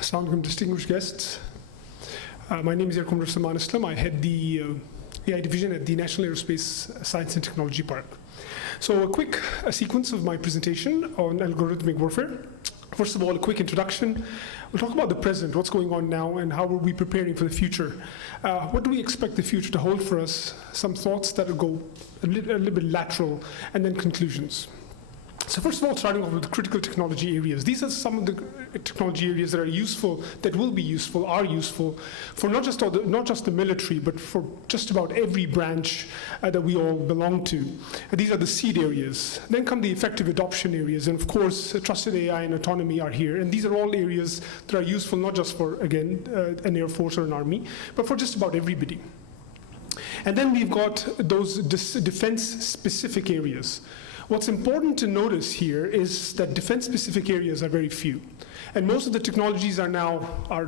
Assalamu alaikum, distinguished guests. My name is Commodore Salman Aslam. I head the AI division at the National Aerospace Science and Technology Park. So a quick sequence of my presentation on algorithmic warfare. First of all, a quick introduction. We'll talk about the present, what's going on now, and how are we preparing for the future. What do we expect the future to hold for us? Some thoughts that will go a little bit lateral, and then conclusions. So first of all, starting off with the critical technology areas. These are some of the technology areas that are useful, that will be useful, are useful for not just the military, but for just about every branch that we all belong to. These are the seed areas. Then come the effective adoption areas, and of course, trusted AI and autonomy are here. And these are all areas that are useful not just for, again, an air force or an army, but for just about everybody. And then we've got those defense-specific areas. What's important to notice here is that defense-specific areas are very few. And most of the technologies are now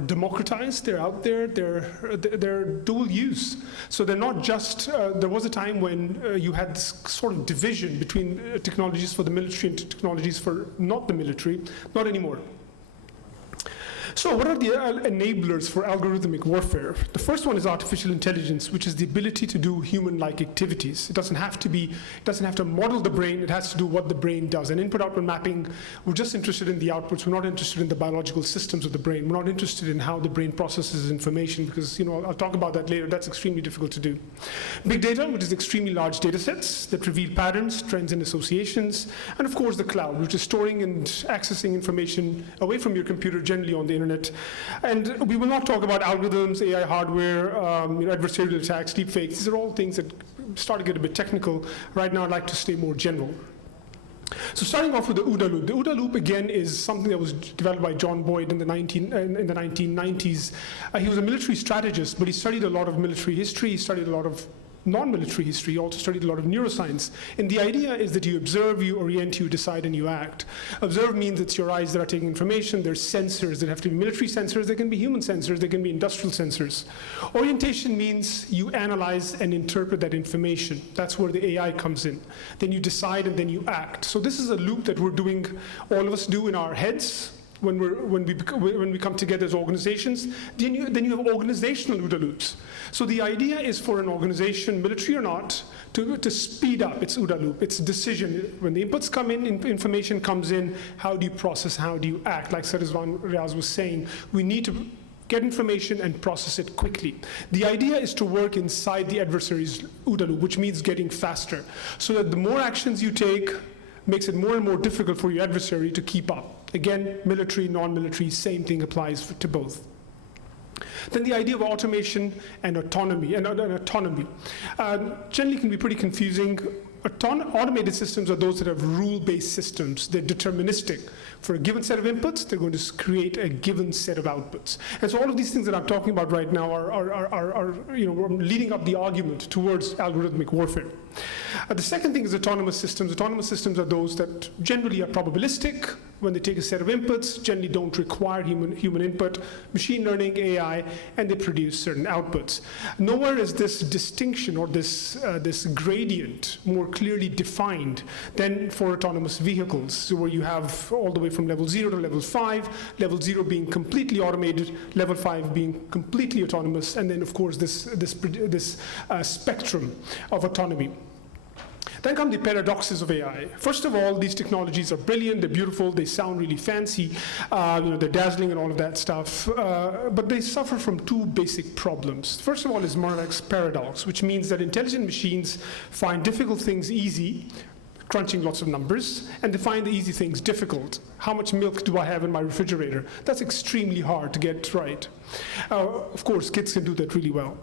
democratized, they're out there, they're dual use. So they're not just, there was a time when you had this sort of division between technologies for the military and technologies for not the military, not anymore. So what are the enablers for algorithmic warfare? The first one is artificial intelligence, which is the ability to do human-like activities. It doesn't have to model the brain, it has to do what the brain does. And input-output mapping, we're just interested in the outputs, we're not interested in the biological systems of the brain, we're not interested in how the brain processes information, because I'll talk about that later, that's extremely difficult to do. Big data, which is extremely large data sets that reveal patterns, trends, and associations. And of course the cloud, which is storing and accessing information away from your computer, generally on the internet. And we will not talk about algorithms, AI hardware, adversarial attacks, deepfakes. These are all things that start to get a bit technical. Right now, I'd like to stay more general. So starting off with the OODA loop. The OODA loop, again, is something that was developed by John Boyd in the 1990s. He was a military strategist, but he studied a lot of military history. He studied a lot of non-military history, also studied a lot of neuroscience. And the idea is that you observe, you orient, you decide, and you act. Observe means it's your eyes that are taking information. There's sensors that have to be military sensors. There can be human sensors. There can be industrial sensors. Orientation means you analyze and interpret that information. That's where the AI comes in. Then you decide, and then you act. So this is a loop that we're doing, all of us do in our heads, when we come together as organizations. Then you have organizational OODA loops. So the idea is for an organization, military or not, to speed up its OODA loop, its decision. When the inputs come in, information comes in, how do you process, how do you act? Like Sarizwan Riaz was saying, we need to get information and process it quickly. The idea is to work inside the adversary's OODA loop, which means getting faster, so that the more actions you take, makes it more and more difficult for your adversary to keep up. Again, military, non-military, same thing applies to both. Then the idea of automation and autonomy, generally can be pretty confusing. Automated systems are those that have rule-based systems. They're deterministic. For a given set of inputs, they're going to create a given set of outputs. And so all of these things that I'm talking about right now are leading up the argument towards algorithmic warfare. The second thing is autonomous systems. Autonomous systems are those that generally are probabilistic. When they take a set of inputs, generally don't require human input, machine learning, AI, and they produce certain outputs. Nowhere is this distinction or this gradient more clearly defined than for autonomous vehicles, so where you have all the way from level 0 to level 5, level 0 being completely automated, level 5 being completely autonomous, and then of course this spectrum of autonomy. Then come the paradoxes of AI. First of all, these technologies are brilliant, they're beautiful, they sound really fancy, they're dazzling and all of that stuff, but they suffer from two basic problems. First of all is Murdoch's paradox, which means that intelligent machines find difficult things easy, crunching lots of numbers, and they find the easy things difficult. How much milk do I have in my refrigerator? That's extremely hard to get right. Of course, kids can do that really well.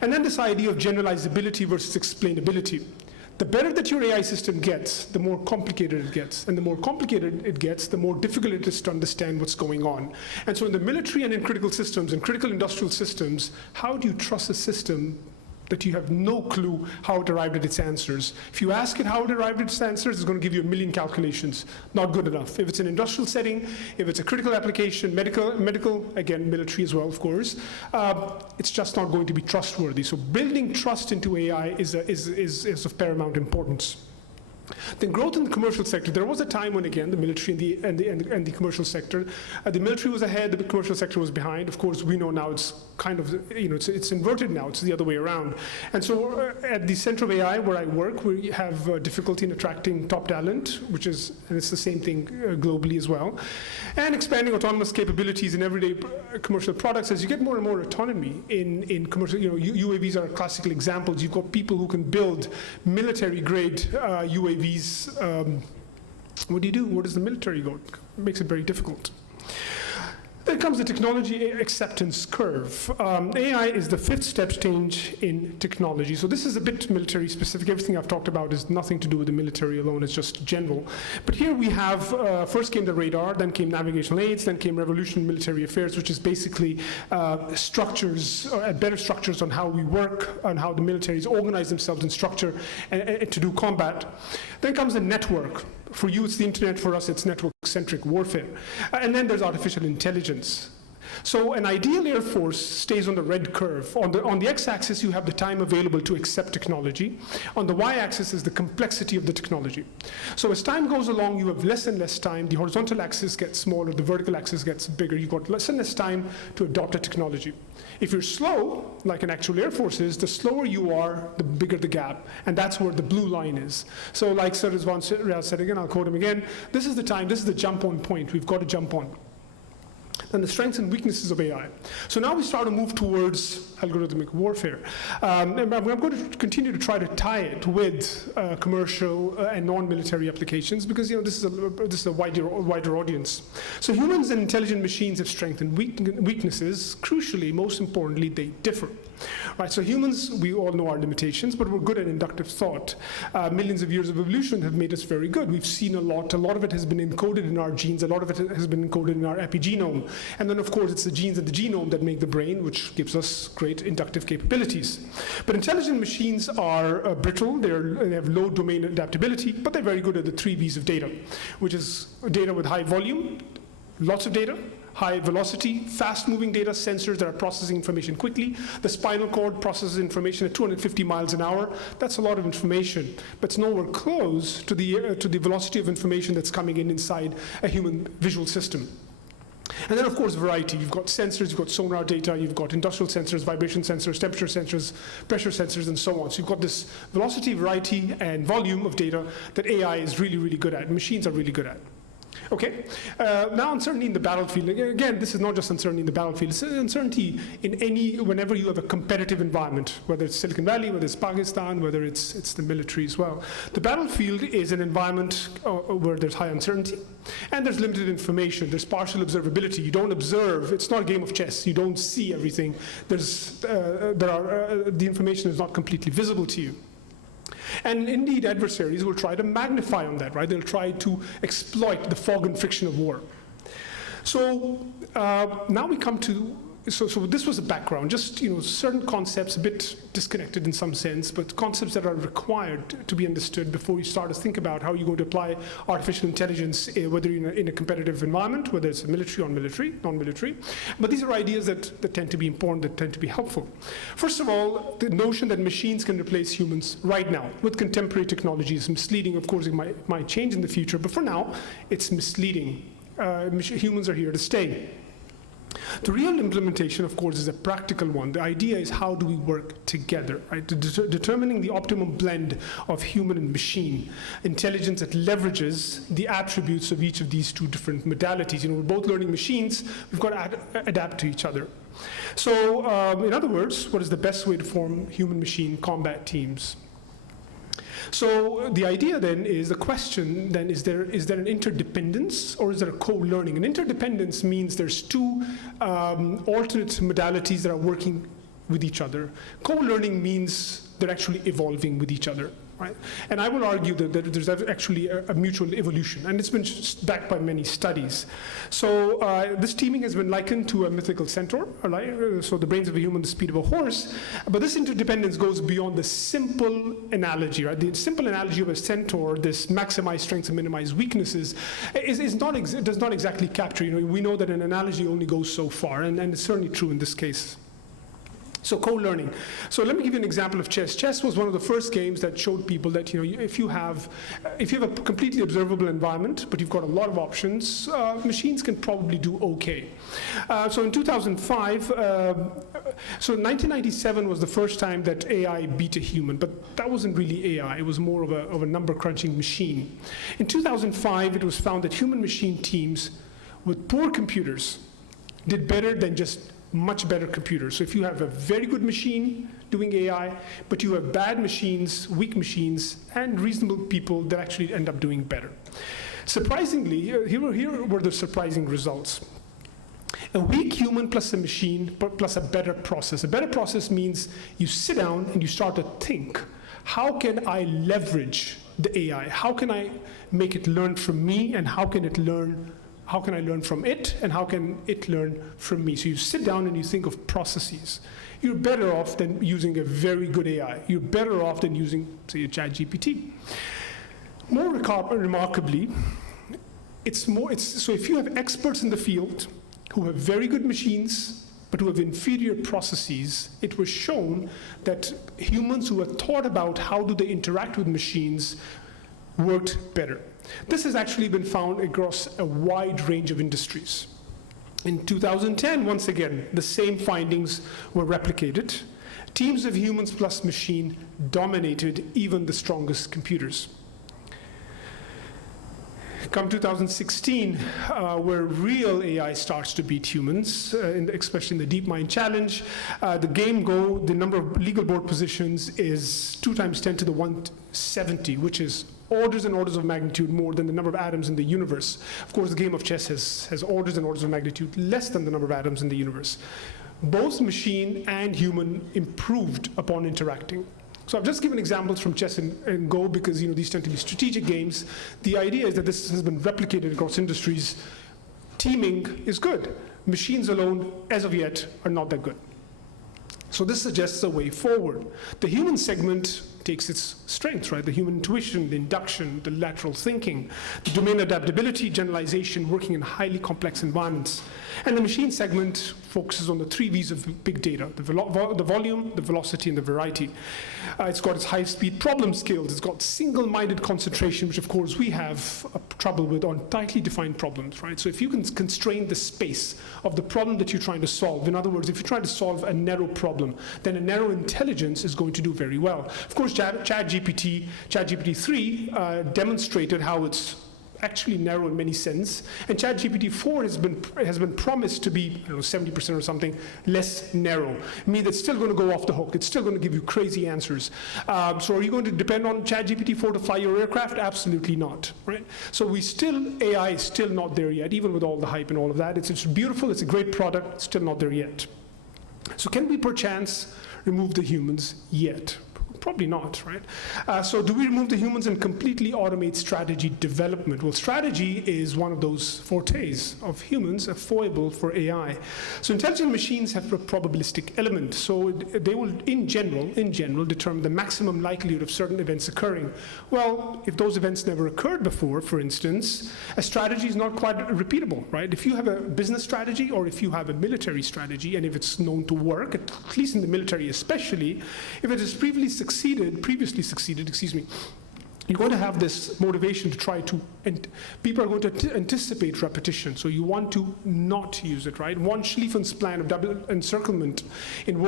And then this idea of generalizability versus explainability. The better that your AI system gets, the more complicated it gets. And the more complicated it gets, the more difficult it is to understand what's going on. And so in the military and in critical systems and critical industrial systems, how do you trust a system that you have no clue how it arrived at its answers? If you ask it how it arrived at its answers, it's going to give you a million calculations. Not good enough. If it's an industrial setting, if it's a critical application, medical, again, military as well, of course, it's just not going to be trustworthy. So building trust into AI is of paramount importance. Then growth in the commercial sector. There was a time when, again, the military and the commercial sector, the military was ahead, the commercial sector was behind. Of course, we know now it's kind of, it's inverted now. It's the other way around. And so at the center of AI, where I work, we have difficulty in attracting top talent, and it's the same thing globally as well. And expanding autonomous capabilities in everyday commercial products. As you get more and more autonomy in commercial, UAVs are classical examples. You've got people who can build military-grade UAVs. What do you do? Where does the military go? It makes it very difficult. Then comes the technology acceptance curve. AI is the fifth step change in technology. So this is a bit military specific. Everything I've talked about is nothing to do with the military alone. It's just general. But here we have, first came the radar, then came navigational aids, then came revolution military affairs, which is basically structures, better structures on how we work, on how the militaries organize themselves in structure and to do combat. Then comes the network. For you, it's the internet. For us, it's network-centric warfare. And then there's artificial intelligence. So an ideal Air Force stays on the red curve. On the x-axis, you have the time available to accept technology. On the y-axis is the complexity of the technology. So as time goes along, you have less and less time. The horizontal axis gets smaller. The vertical axis gets bigger. You've got less and less time to adopt a technology. If you're slow, like an actual Air Force is, the slower you are, the bigger the gap. And that's where the blue line is. So like Sir Rizwan Riaz said again, I'll quote him again, this is the time, this is the jump on point. We've got to jump on. And the strengths and weaknesses of AI. So now we start to move towards algorithmic warfare. And I'm going to continue to try to tie it with commercial and non-military applications because this is a wider audience. So humans and intelligent machines have strengths and weaknesses. Crucially, most importantly, they differ. Right, so humans, we all know our limitations, but we're good at inductive thought. Millions of years of evolution have made us very good. We've seen a lot of it has been encoded in our genes, a lot of it has been encoded in our epigenome. And then, of course, it's the genes and the genome that make the brain, which gives us great inductive capabilities. But intelligent machines are brittle, they have low domain adaptability, but they're very good at the 3 V's of data, which is data with high volume, lots of data, high velocity, fast-moving data, sensors that are processing information quickly. The spinal cord processes information at 250 miles an hour. That's a lot of information, but it's nowhere close to the velocity of information that's coming inside a human visual system. And then, of course, variety. You've got sensors, you've got sonar data, you've got industrial sensors, vibration sensors, temperature sensors, pressure sensors, and so on. So you've got this velocity, variety, and volume of data that AI is really, really good at, machines are really good at. Okay, now uncertainty in the battlefield. Again, this is not just uncertainty in the battlefield, it's uncertainty whenever you have a competitive environment, whether it's Silicon Valley, whether it's Pakistan, whether it's the military as well. The battlefield is an environment where there's high uncertainty, and there's limited information, there's partial observability. You don't observe, it's not a game of chess, you don't see everything. The information is not completely visible to you. And indeed, adversaries will try to magnify on that, right? They'll try to exploit the fog and friction of war. So now we come to, so this was a background, just certain concepts, a bit disconnected in some sense, but concepts that are required to be understood before you start to think about how you're going to apply artificial intelligence, whether you're in a competitive environment, whether it's military or non-military. But these are ideas that tend to be important, that tend to be helpful. First of all, the notion that machines can replace humans right now with contemporary technology is misleading. Of course, it might change in the future, but for now, it's misleading. Humans are here to stay. The real implementation, of course, is a practical one. The idea is how do we work together, right? Determining the optimum blend of human and machine intelligence that leverages the attributes of each of these two different modalities. We're both learning machines, we've got to adapt to each other. So, in other words, what is the best way to form human-machine combat teams? So the idea then is, the question then, is there an interdependence or is there a co-learning? An interdependence means there's two alternate modalities that are working with each other. Co-learning means they're actually evolving with each other. Right? And I will argue that there's actually a mutual evolution, and it's been backed by many studies. So this teaming has been likened to a mythical centaur, so the brains of a human, the speed of a horse. But this interdependence goes beyond the simple analogy. Right? The simple analogy of a centaur, this maximize strengths and minimize weaknesses, does not exactly capture. We know that an analogy only goes so far, and it's certainly true in this case. So co-learning. So let me give you an example of chess. Chess was one of the first games that showed people that if you have a completely observable environment, but you've got a lot of options, machines can probably do okay. So in 2005, so 1997 was the first time that AI beat a human, but that wasn't really AI. It was more of a number crunching machine. In 2005, it was found that human-machine teams with poor computers did better than just much better computers. So if you have a very good machine doing AI, but you have bad machines, weak machines, and reasonable people that actually end up doing better. Surprisingly, here were the surprising results. A weak human plus a machine plus a better process. A better process means you sit down and you start to think, how can I leverage the AI? How can I make it learn from me, and how can I learn from it, and how can it learn from me? So you sit down and you think of processes. You're better off than using a very good AI. You're better off than using, say, a ChatGPT. More remarkably, so if you have experts in the field who have very good machines, but who have inferior processes, it was shown that humans who had thought about how do they interact with machines worked better. This has actually been found across a wide range of industries. In 2010, once again, the same findings were replicated. Teams of humans plus machine dominated even the strongest computers. Come 2016, where real AI starts to beat humans, especially in the DeepMind challenge, the game Go, the number of legal board positions is 2 times 10 to the 170, which is orders and orders of magnitude more than the number of atoms in the universe. Of course, the game of chess has orders and orders of magnitude less than the number of atoms in the universe. Both machine and human improved upon interacting. So I've just given examples from chess and Go because these tend to be strategic games. The idea is that this has been replicated across industries. Teaming is good. Machines alone, as of yet, are not that good. So this suggests a way forward. The human segment takes its strengths, right? The human intuition, the induction, the lateral thinking, the domain adaptability, generalization, working in highly complex environments. And the machine segment focuses on the 3 V's of big data, the volume, the velocity, and the variety. It's got its high-speed problem skills. It's got single-minded concentration, which of course we have trouble with on tightly defined problems, right? So if you can constrain the space of the problem that you're trying to solve, in other words, if you're trying to solve a narrow problem, then a narrow intelligence is going to do very well. Of course, ChatGPT-3 demonstrated how it's actually narrow in many sense, and ChatGPT-4 has been promised to be 70% or something less narrow. I mean, it's still going to go off the hook. It's still going to give you crazy answers. So are you going to depend on ChatGPT-4 to fly your aircraft? Absolutely not, right? So AI is still not there yet, even with all the hype and all of that. It's beautiful. It's a great product. Still not there yet. So can we perchance remove the humans yet? Probably not, right? So do we remove the humans and completely automate strategy development? Well, strategy is one of those fortes of humans, a foible for AI. So intelligent machines have a probabilistic element. So they will, in general, determine the maximum likelihood of certain events occurring. Well, if those events never occurred before, for instance, a strategy is not quite repeatable, right? If you have a business strategy or if you have a military strategy, and if it's known to work, at least in the military especially, if it has previously succeeded, you're going to have this motivation to try to, and people are going to anticipate repetition, so you want to not use it, right? Von Schlieffen's plan of double encirclement in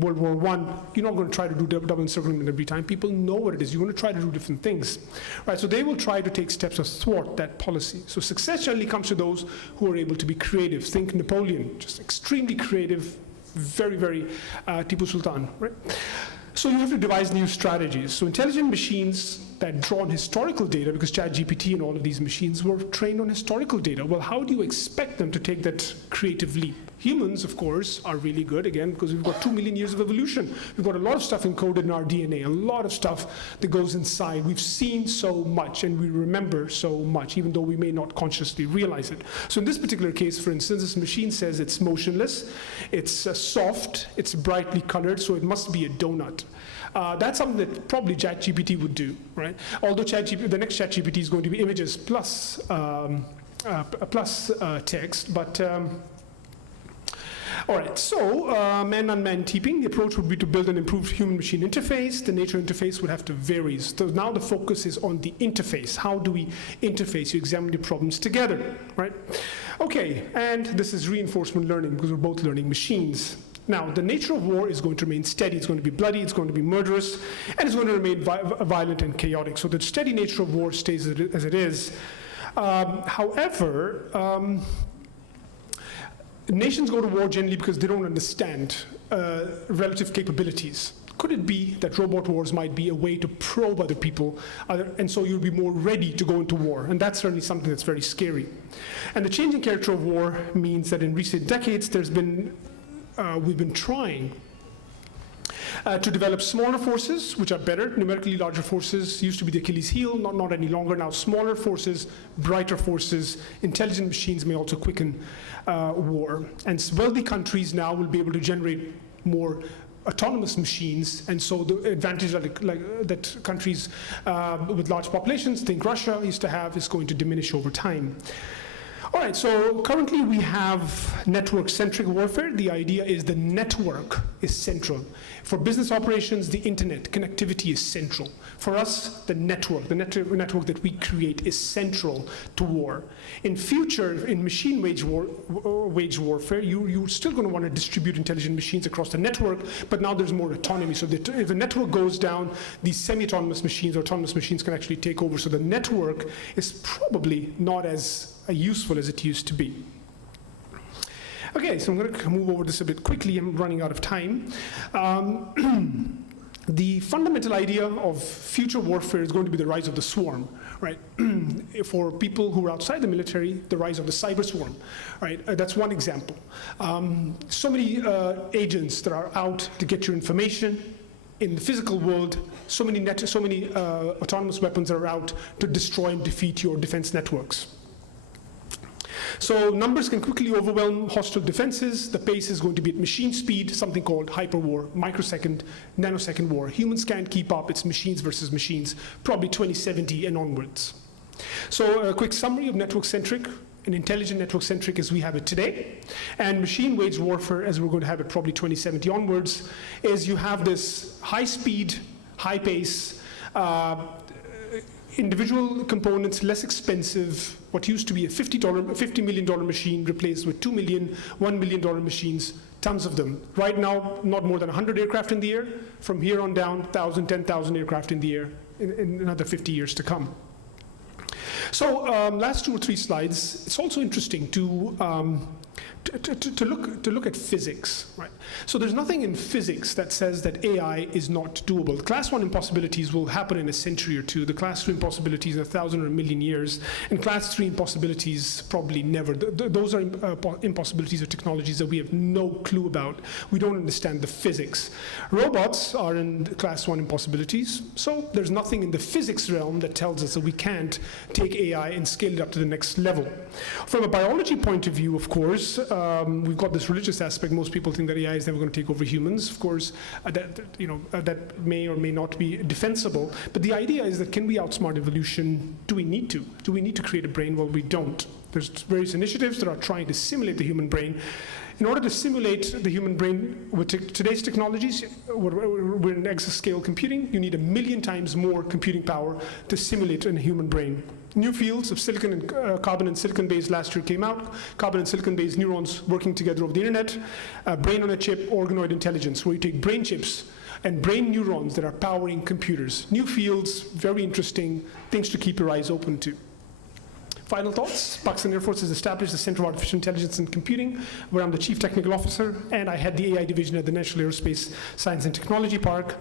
World War I, you're not going to try to do double encirclement every time. People know what it is. You're going to try to do different things, right? So they will try to take steps to thwart that policy. So success generally comes to those who are able to be creative. Think Napoleon, just extremely creative, very, very Tipu Sultan, right? So you have to devise new strategies. So intelligent machines that draw on historical data, because ChatGPT and all of these machines were trained on historical data. Well, how do you expect them to take that creative leap? Humans, of course, are really good, again, because we've got 2 million years of evolution. We've got a lot of stuff encoded in our DNA, a lot of stuff that goes inside. We've seen so much, and we remember so much, even though we may not consciously realize it. So in this particular case, for instance, this machine says it's motionless, it's soft, it's brightly colored, so it must be a donut. That's something that probably ChatGPT would do, right? Although the next ChatGPT is going to be images plus text, but All right, so man-on-man teaming, the approach would be to build an improved human-machine interface. The nature interface would have to vary. So now the focus is on the interface. How do we interface? You examine the problems together, right? Okay, and this is reinforcement learning because we're both learning machines. Now, the nature of war is going to remain steady. It's going to be bloody, it's going to be murderous, and it's going to remain violent and chaotic. So the steady nature of war stays as it is. However, nations go to war generally because they don't understand relative capabilities. Could it be that robot wars might be a way to probe other people, and so you'll be more ready to go into war? And that's certainly something that's very scary. And the changing character of war means that in recent decades, we've been trying to develop smaller forces, which are better. Numerically larger forces used to be the Achilles heel, not any longer. Now smaller forces, brighter forces, intelligent machines may also quicken war. And wealthy countries now will be able to generate more autonomous machines, and so the advantage that countries with large populations, think Russia used to have, is going to diminish over time. All right, so currently we have network-centric warfare. The idea is the network is central. For business operations, the internet, connectivity is central. For us, the network that we create is central to war. In future, in machine wage warfare, you're still going to want to distribute intelligent machines across the network, but now there's more autonomy. So if the network goes down, these semi-autonomous machines or autonomous machines can actually take over. So the network is probably not as useful as it used to be. Okay, so I'm going to move over this a bit quickly. I'm running out of time. The fundamental idea of future warfare is going to be the rise of the swarm, right? For people who are outside the military, the rise of the cyber swarm, right? That's one example. So many agents that are out to get your information in the physical world, so many autonomous weapons are out to destroy and defeat your defense networks. So numbers can quickly overwhelm hostile defenses. The pace is going to be at machine speed, something called hyper war, microsecond, nanosecond war. Humans can't keep up. It's machines versus machines, probably 2070 and onwards. So a quick summary of network-centric and intelligent network-centric as we have it today, and machine-wage warfare as we're going to have it probably 2070 onwards, is you have this high speed, high pace, individual components, less expensive. What used to be a $50 million machine replaced with $2 million, $1 million machines, tons of them. Right now, not more than 100 aircraft in the air. From here on down, 1,000, 10,000 aircraft in the air in another 50 years to come. So last 2 or 3 slides, it's also interesting to look at physics, right? So there's nothing in physics that says that AI is not doable. The class 1 impossibilities will happen in a century or two. The class 2 impossibilities in 1,000 or a million years. And class 3 impossibilities probably never. Those are impossibilities of technologies that we have no clue about. We don't understand the physics. Robots are in class 1 impossibilities. So there's nothing in the physics realm that tells us that we can't take AI and scale it up to the next level. From a biology point of view, of course, we've got this religious aspect. Most people think that AI is never going to take over humans. Of course, that may or may not be defensible. But the idea is that can we outsmart evolution? Do we need to? Do we need to create a brain? Well, we don't. There's various initiatives that are trying to simulate the human brain. In order to simulate the human brain with today's technologies, we're in exascale computing. You need 1 million times more computing power to simulate a human brain. New fields of silicon and carbon and silicon-based last year came out. Carbon and silicon-based neurons working together over the internet. Brain on a chip, organoid intelligence, where you take brain chips and brain neurons that are powering computers. New fields, very interesting, things to keep your eyes open to. Final thoughts. Pakistan Air Force has established the Center of Artificial Intelligence and Computing, where I'm the Chief Technical Officer, and I head the AI division at the National Aerospace Science and Technology Park.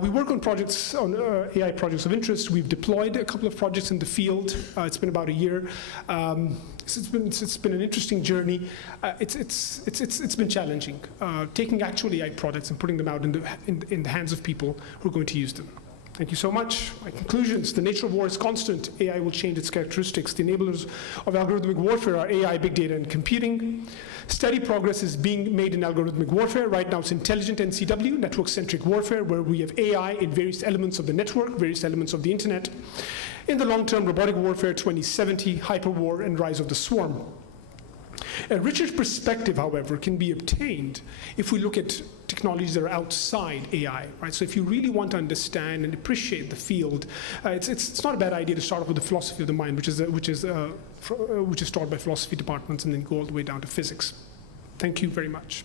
We work on projects, on AI projects of interest. We've deployed a couple of projects in the field. It's been about a year. It's been an interesting journey. It's been challenging, taking actual AI products and putting them out in the hands of people who are going to use them. Thank you so much. My conclusions: the nature of war is constant. AI will change its characteristics. The enablers of algorithmic warfare are AI, big data, and computing. Steady progress is being made in algorithmic warfare. Right now it's intelligent NCW, network-centric warfare, where we have AI in various elements of the network, various elements of the internet. In the long term, robotic warfare 2070, hyperwar, and rise of the swarm. A richer perspective, however, can be obtained if we look at technologies that are outside AI, right? So if you really want to understand and appreciate the field, it's not a bad idea to start off with the philosophy of the mind, which is taught by philosophy departments and then go all the way down to physics. Thank you very much.